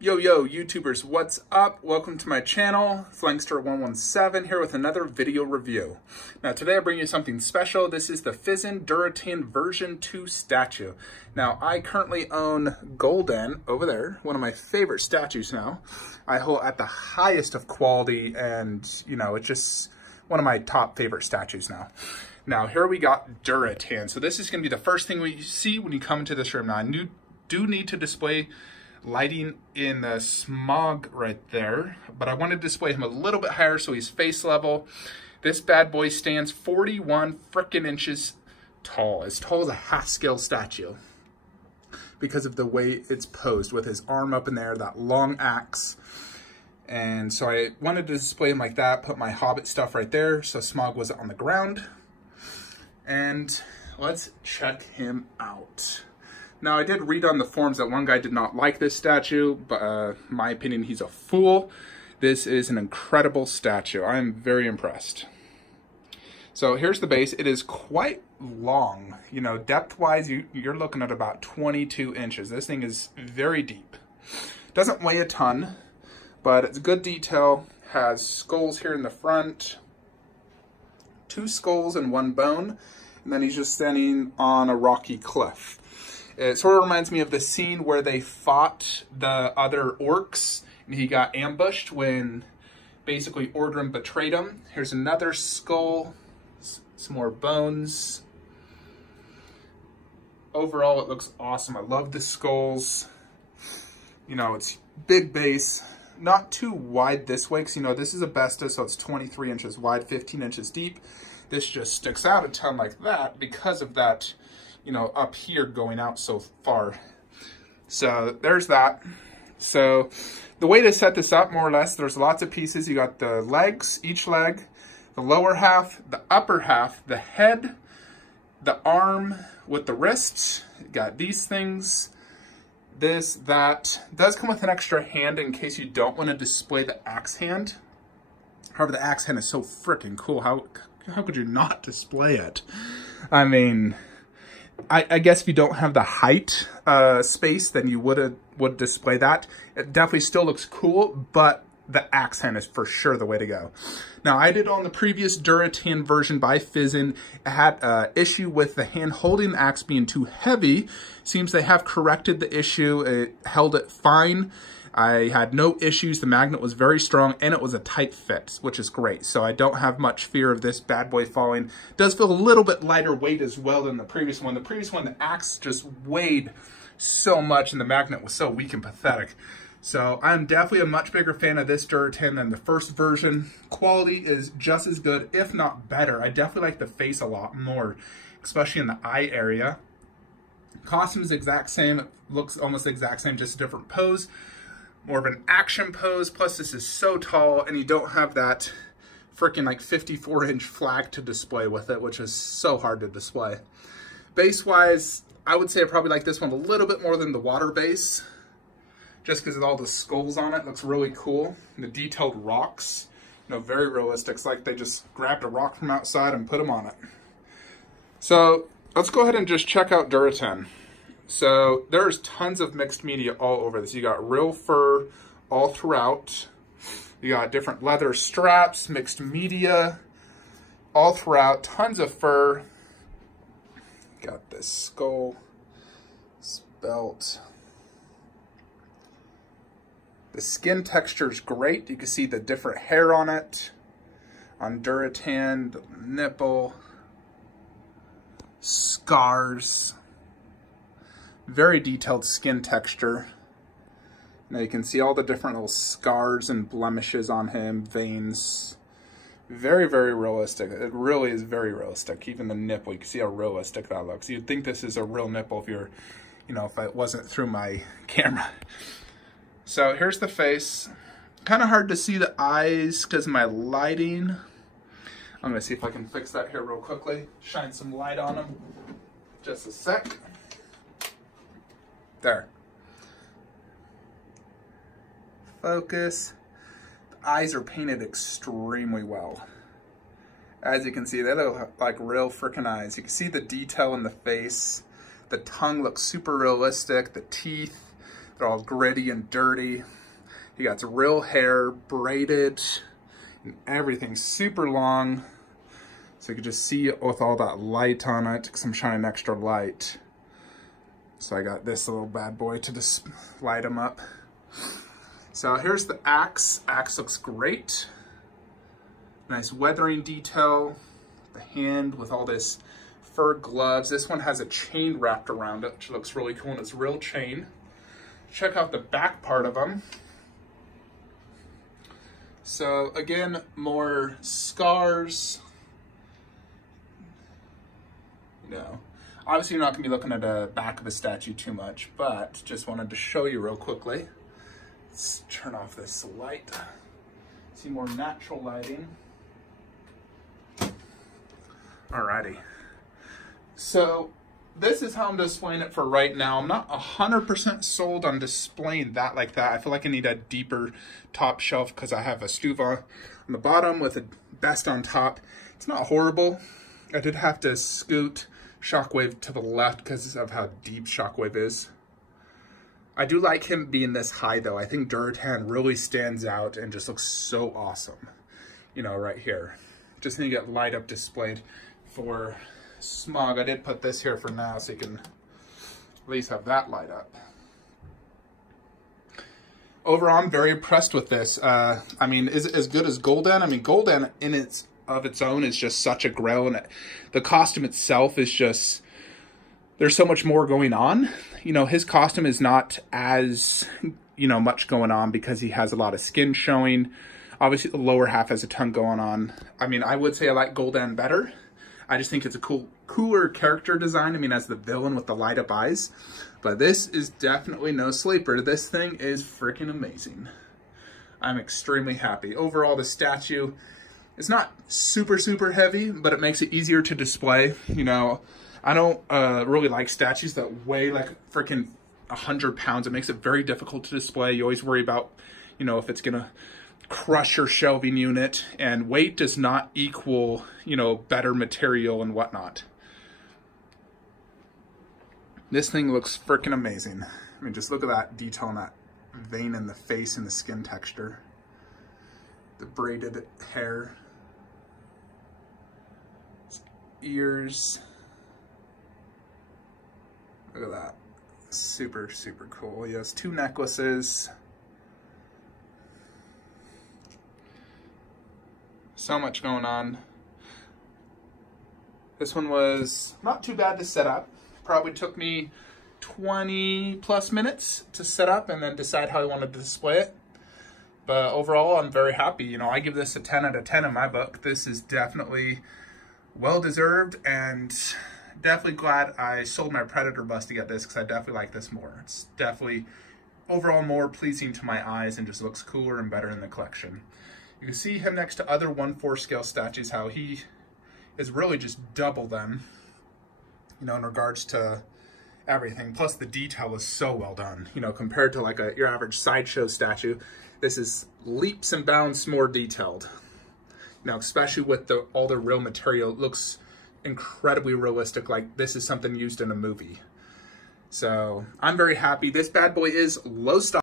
Yo, YouTubers, what's up? Welcome to my channel, Flangster117, here with another video review. Now, today I bring you something special. This is the Phicen Durotan version 2 statue. Now, I currently own Golden over there, one of my favorite statues now. I hold at the highest of quality and, you know, it's just one of my top favorite statues now. Now, here we got Durotan. So this is going to be the first thing we see when you come into this room. Now, I do need to display lighting in the smog right there, but I want to display him a little bit higher so he's face level. This bad boy stands 41 frickin' inches tall, as a half-scale statue, because of the way it's posed with his arm up in there, that long axe. And so I wanted to display him like that, put my Hobbit stuff right there so smog was on the ground. And let's check him out. Now, I did read on the forums that one guy did not like this statue, but in my opinion, he's a fool. This is an incredible statue. I'm very impressed. So here's the base. It is quite long. You know, depth-wise, you're looking at about 22 inches. This thing is very deep. Doesn't weigh a ton, but it's good detail. Has skulls here in the front. 2 skulls and 1 bone. And then he's just standing on a rocky cliff. It sort of reminds me of the scene where they fought the other orcs and he got ambushed when basically Ordrum betrayed him. Here's another skull, some more bones. Overall, it looks awesome. I love the skulls. You know, it's big base, not too wide this way because, you know, this is asbestos, so it's 23 inches wide, 15 inches deep. This just sticks out a ton like that because of that, you know, up here going out so far. So there's that. So the way to set this up, more or less, there's lots of pieces. You got the legs, each leg, the lower half, the upper half, the head, the arm with the wrists. You got these things, this, that. It does come with an extra hand in case you don't want to display the axe hand. However, the axe hand is so freaking cool. How could you not display it? I mean, I guess if you don't have the height space, then you would display that. It definitely still looks cool, but the axe hand is for sure the way to go. Now, I did on the previous Durotan version by Phicen. It had an issue with the hand holding the axe being too heavy. Seems they have corrected the issue. It held it fine. I had no issues. The magnet was very strong and it was a tight fit, which is great. So I don't have much fear of this bad boy falling. It does feel a little bit lighter weight as well than the previous one. The previous one, the axe just weighed so much and the magnet was so weak and pathetic. So I'm definitely a much bigger fan of this Durotan than the first version. Quality is just as good, if not better. I definitely like the face a lot more, especially in the eye area. Costume is the exact same. It looks almost the exact same, just a different pose. More of an action pose, plus this is so tall and you don't have that freaking like 54-inch flag to display with it, which is so hard to display. Base-wise, I would say I probably like this one a little bit more than the water base, just because of all the skulls on it. It looks really cool. And the detailed rocks, you know, very realistic. It's like they just grabbed a rock from outside and put them on it. So let's go ahead and just check out Durotan. So there's tons of mixed media all over this. You got real fur all throughout. You got different leather straps, mixed media all throughout. Tons of fur. Got this skull, this belt. The skin texture is great. You can see the different hair on it. On Durotan, the nipple, scars. Very detailed skin texture. Now you can see all the different little scars and blemishes on him, veins. Very, very realistic. It really is very realistic. Even the nipple, you can see how realistic that looks. You'd think this is a real nipple if you're, you know, if it wasn't through my camera. So here's the face. Kind of hard to see the eyes because of my lighting. I'm gonna see if I can fix that here real quickly. Shine some light on him. Just a sec. There. Focus. The eyes are painted extremely well. As you can see, they look like real freaking eyes. You can see the detail in the face. The tongue looks super realistic. The teeth, They're all gritty and dirty. He got real hair, braided, and everything's super long. So you can just see it with all that light on it, because I'm shining extra light. So I got this little bad boy to just light him up. So here's the axe. Axe looks great. Nice weathering detail. The hand with all this fur gloves. This one has a chain wrapped around it, which looks really cool, and it's real chain. Check out the back part of them. So again, more scars. No. Obviously you're not gonna be looking at the back of a statue too much, but just wanted to show you real quickly. Let's turn off this light. See more natural lighting. Alrighty. So this is how I'm displaying it for right now. I'm not 100% sold on displaying that like that. I feel like I need a deeper top shelf because I have a Stuva on the bottom with a best on top. It's not horrible. I did have to scoot Shockwave to the left because of how deep Shockwave is. I do like him being this high though. I think Durotan really stands out and just looks so awesome. You know, right here. Just need to get light up displayed for smog. I did put this here for now so you can at least have that light up. Overall, I'm very impressed with this. I mean, is it as good as Gul'dan? I mean, Gul'dan in its own is just such a grail, and the costume itself is just, there's so much more going on. You know, his costume is not as, you know, much going on because he has a lot of skin showing. Obviously, the lower half has a ton going on. I mean, I would say I like Gul'dan better. I just think it's a cooler character design. I mean, as the villain with the light up eyes. But this is definitely no sleeper. This thing is freaking amazing. I'm extremely happy. Overall, the statue, it's not super heavy, but it makes it easier to display. You know, I don't really like statues that weigh like freaking 100 pounds. It makes it very difficult to display. You always worry about, you know, if it's gonna crush your shelving unit, and weight does not equal, you know, better material and whatnot. This thing looks freaking amazing. I mean, just look at that detail on that vein in the face and the skin texture. The braided hair. Ears. Look at that. Super cool. He has 2 necklaces. So much going on. This one was not too bad to set up. Probably took me 20 plus minutes to set up and then decide how I wanted to display it. But overall, I'm very happy. You know, I give this a 10 out of 10 in my book. This is definitely well-deserved, and definitely glad I sold my Predator bust to get this, because I definitely like this more. It's definitely overall more pleasing to my eyes and just looks cooler and better in the collection. You can see him next to other 1/4 scale statues, how he is really just double them, you know, in regards to everything. Plus the detail is so well done, you know, compared to like your average sideshow statue. This is leaps and bounds more detailed. You know, especially with all the real material, it looks incredibly realistic, like this is something used in a movie. So I'm very happy. This bad boy is low stock.